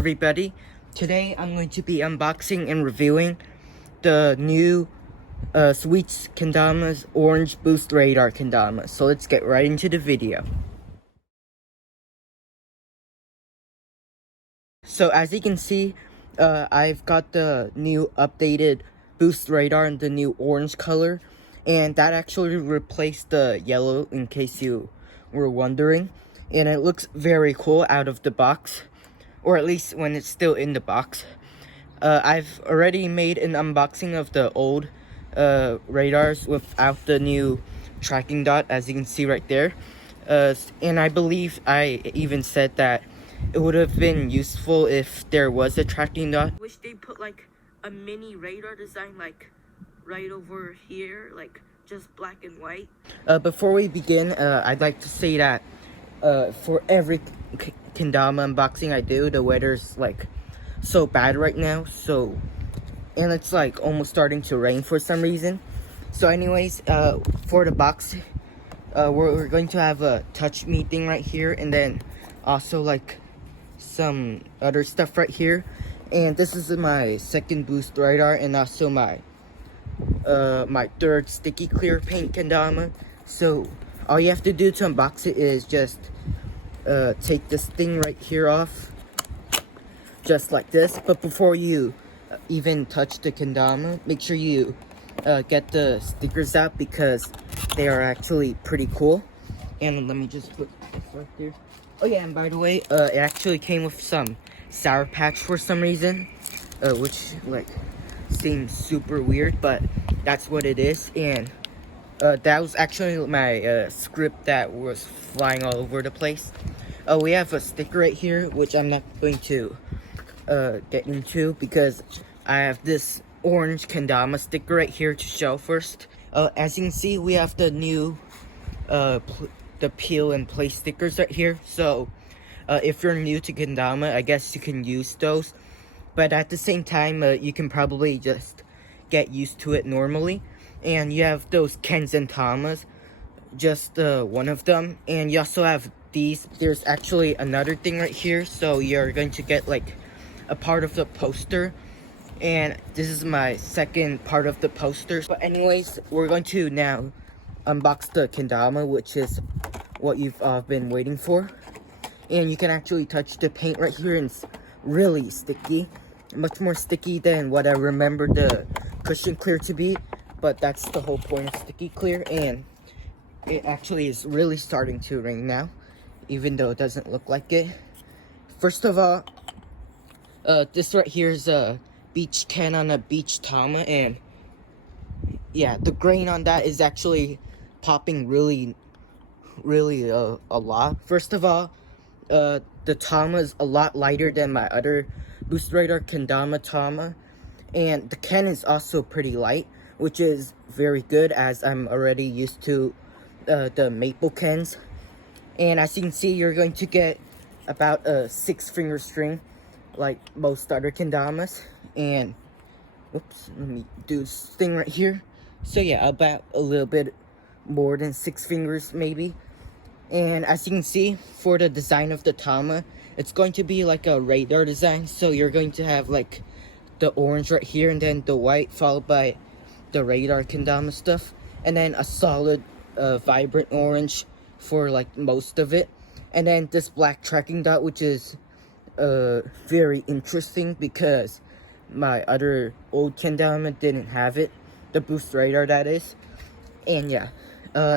everybody. Today I'm going to be unboxing and reviewing the new Sweets Kendamas Orange Boost Radar Kendama. So let's get right into the video. So as you can see, I've got the new updated Boost Radar in the new orange color, and that actually replaced the yellow, in case you were wondering. And it looks very cool out of the box, or at least when it's still in the box. I've already made an unboxing of the old radars without the new tracking dot, as you can see right there. And I believe I even said that it would have been useful if there was a tracking dot. Wish they put like a mini radar design like right over here, like just black and white. Before we begin, I'd like to say that for every Kendama unboxing I do, the weather's like so bad right now, and it's like almost starting to rain for some reason. So anyways, for the box, we're going to have a touch me thing right here, and then also like some other stuff right here. And this is my second boost radar, and also my third sticky clear paint Kendama. So all you have to do to unbox it is just take this thing right here off, just like this. But before you even touch the Kendama, make sure you get the stickers out, because they are actually pretty cool. And let me just put this right there. Oh yeah, and by the way, it actually came with some Sour Patch for some reason, which like seems super weird, but that's what it is. And that was actually my script that was flying all over the place. We have a sticker right here, which I'm not going to get into, because I have this orange Kendama sticker right here to show first. As you can see, we have the new the peel and play stickers right here. So if you're new to Kendama, I guess you can use those, but at the same time, you can probably just get used to it normally. And you have those Kens and Tamas, just one of them. And you also have these. There's actually another thing right here, so you're going to get like a part of the poster, and this is my second part of the poster. But anyways, we're going to now unbox the Kendama, which is what you've been waiting for. And you can actually touch the paint right here, and it's really sticky, much more sticky than what I remember the cushion clear to be. But that's the whole point of sticky clear, and it actually is really starting to rain now, even though it doesn't look like it. First of all, this right here is a beach can on a beach Tama, and yeah, the grain on that is actually popping really a lot. First of all, the Tama is a lot lighter than my other Boost Radar Kendama Tama, and the can is also pretty light, which is very good, as I'm already used to the maple cans. And as you can see, you're going to get about a 6-finger string, like most other Kendamas. And oops, let me do this thing right here. So yeah, about a little bit more than 6 fingers maybe. And as you can see, for the design of the Tama, it's going to be like a radar design. So you're going to have like the orange right here, and then the white, followed by the radar Kendama stuff, and then a solid vibrant orange for like most of it, and then this black tracking dot, which is very interesting because my other old Kendama didn't have it, the Boost Radar that is. And yeah,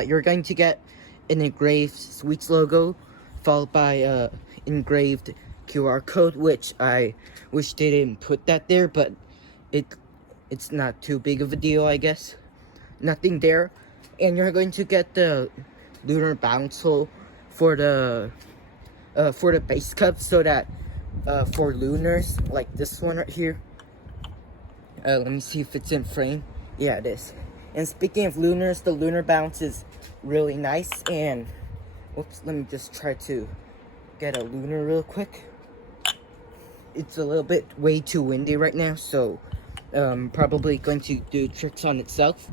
you're going to get an engraved Sweets logo, followed by engraved QR code, which I wish they didn't put that there, but it's not too big of a deal, I guess. Nothing there. And you're going to get the lunar bounce hole for the base cup, so that for lunars like this one right here, let me see if it's in frame. Yeah, it is. And speaking of lunars, the lunar bounce is really nice. And whoops, let me just try to get a lunar real quick. It's a little bit way too windy right now, so probably going to do tricks on itself.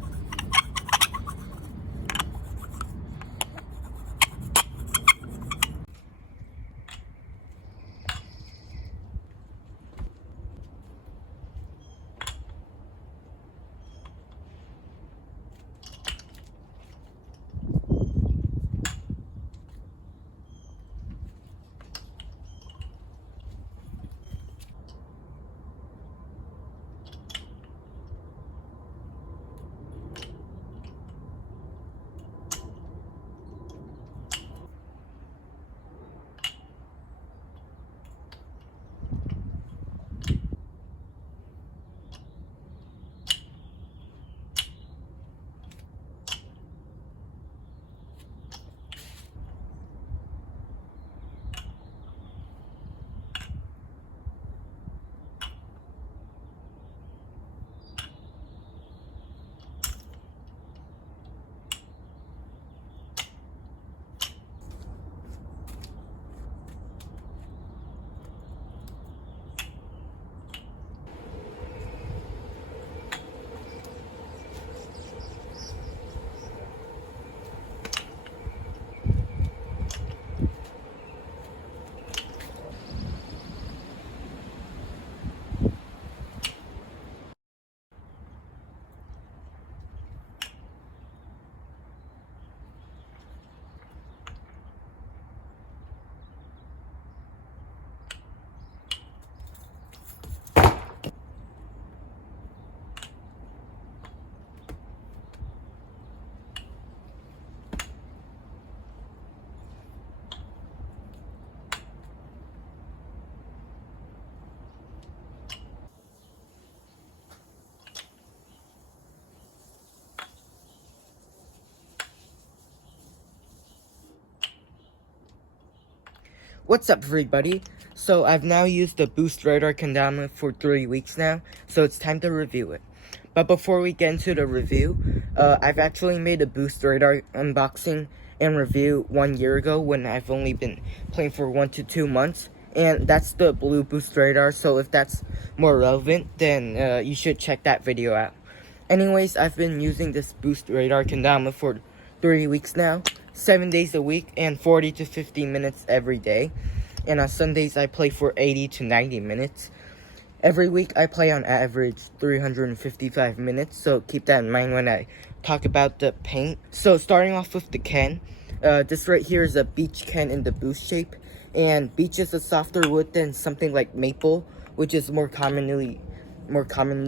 What's up, everybody? So I've now used the Boost Radar Kendama for 3 weeks now, so it's time to review it. But before we get into the review, I've actually made a Boost Radar unboxing and review 1 year ago when I've only been playing for 1 to 2 months. And that's the blue Boost Radar, so if that's more relevant, then you should check that video out. Anyways, I've been using this Boost Radar Kendama for 3 weeks now, 7 days a week, and 40 to 50 minutes every day. And on Sundays, I play for 80 to 90 minutes. Every week, I play on average 355 minutes, so keep that in mind when I talk about the paint. So starting off with the Ken, this right here is a beech Ken in the Boost shape. And beech is a softer wood than something like maple, which is more commonly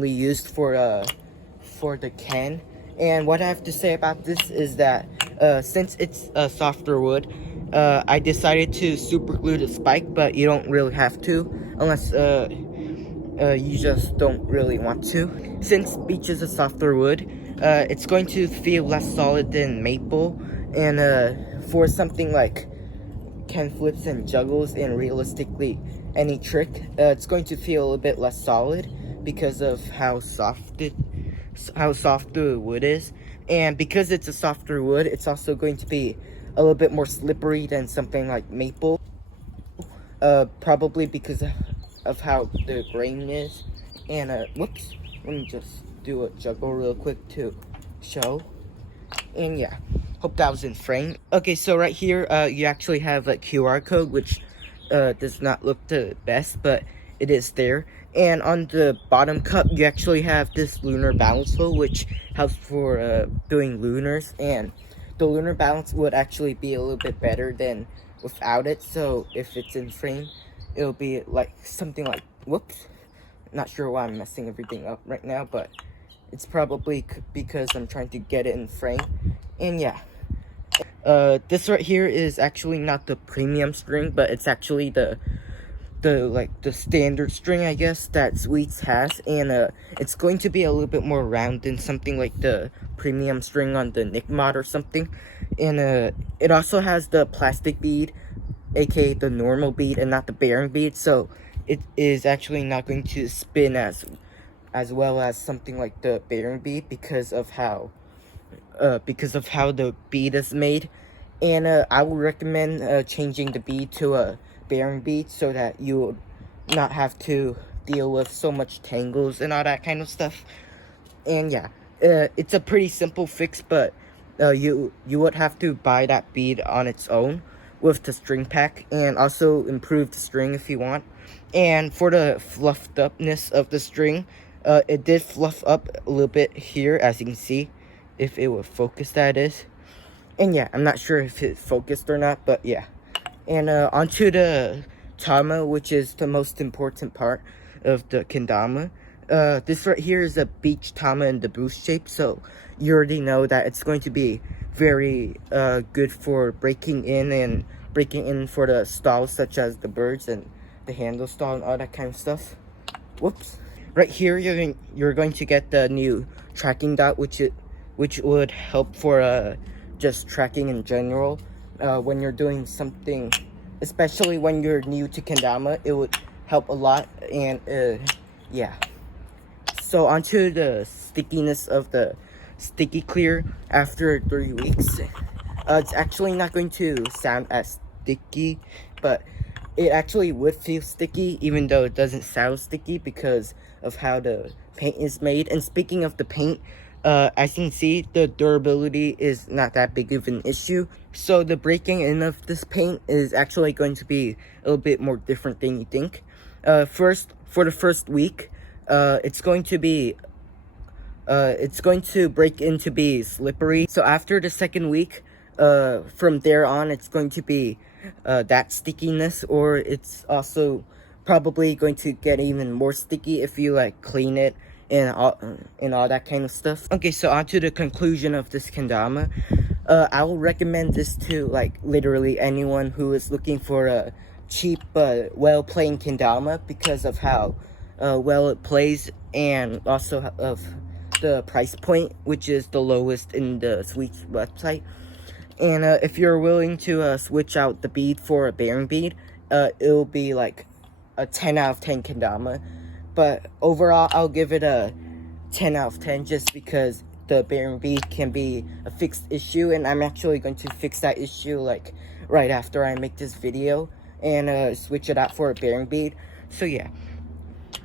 used for the Ken. And what I have to say about this is that since it's a softer wood, I decided to super glue the spike, but you don't really have to unless you just don't really want to. Since beech is a softer wood, it's going to feel less solid than maple, and for something like Ken flips and juggles and realistically any trick, it's going to feel a little bit less solid because of how soft the wood is. And because it's a softer wood, it's also going to be a little bit more slippery than something like maple, probably because of how the grain is. And whoops, let me just do a juggle real quick to show. And yeah, hope that was in frame. Okay, so right here, you actually have a QR code, which does not look the best, but it is there. And on the bottom cup, you actually have this lunar balance wheel, which helps for doing lunars. And the lunar balance would actually be a little bit better than without it. So if it's in frame, it'll be like something like, whoops. Not sure why I'm messing everything up right now, but it's probably because I'm trying to get it in frame. And yeah, this right here is actually not the premium string, but it's actually the standard string, I guess, that Sweets has. And it's going to be a little bit more round than something like the premium string on the Nick mod or something. And it also has the plastic bead, aka the normal bead, and not the bearing bead, so it is actually not going to spin as well as something like the bearing bead because of how the bead is made. And I would recommend changing the bead to a bearing bead so that you would not have to deal with so much tangles and all that kind of stuff. And yeah, it's a pretty simple fix, but you would have to buy that bead on its own with the string pack, and also improve the string if you want. And for the fluffed upness of the string, it did fluff up a little bit here, as you can see, if it would focus, that is. And yeah, I'm not sure if it focused or not, but yeah. And onto the Tama, which is the most important part of the Kendama. This right here is a beech Tama in the Boost shape, so you already know that it's going to be very good for breaking in for the stalls, such as the birds and the handle stall and all that kind of stuff. Whoops. Right here, you're going to get the new tracking dot, which would help for just tracking in general when you're doing something, especially when you're new to Kendama. It would help a lot. And yeah. So onto the stickiness of the sticky clear after 3 weeks. It's actually not going to sound as sticky, but it actually would feel sticky even though it doesn't sound sticky because of how the paint is made. And speaking of the paint, as you can see, the durability is not that big of an issue. So the breaking in of this paint is actually going to be a little bit more different than you think. First, for the first week, it's going to break in to be slippery. So after the second week, from there on, it's going to be that stickiness, or it's also probably going to get even more sticky if you like clean it and all that kind of stuff. Okay, so on to the conclusion of this Kendama. I will recommend this to like literally anyone who is looking for a cheap but well-playing Kendama because of how well it plays, and also of the price point, which is the lowest in the Sweets website. And if you're willing to switch out the bead for a bearing bead, it'll be like a 10 out of 10 kendama. But overall, I'll give it a 10 out of 10 just because the bearing bead can be a fixed issue, and I'm actually going to fix that issue like right after I make this video and switch it out for a bearing bead. So yeah.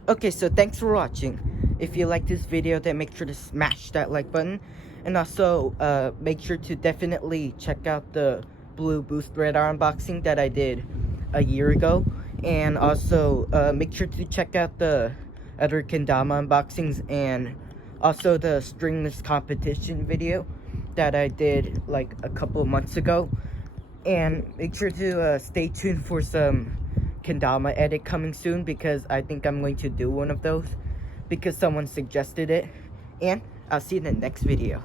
Okay, so thanks for watching. If you like this video, then make sure to smash that like button, and also make sure to definitely check out the blue boost radar unboxing that I did a year ago, and also make sure to check out the other Kendama unboxings, and also the stringless competition video that I did like a couple of months ago. And make sure to stay tuned for some Kendama edit coming soon, because I think I'm going to do one of those because someone suggested it. And I'll see you in the next video.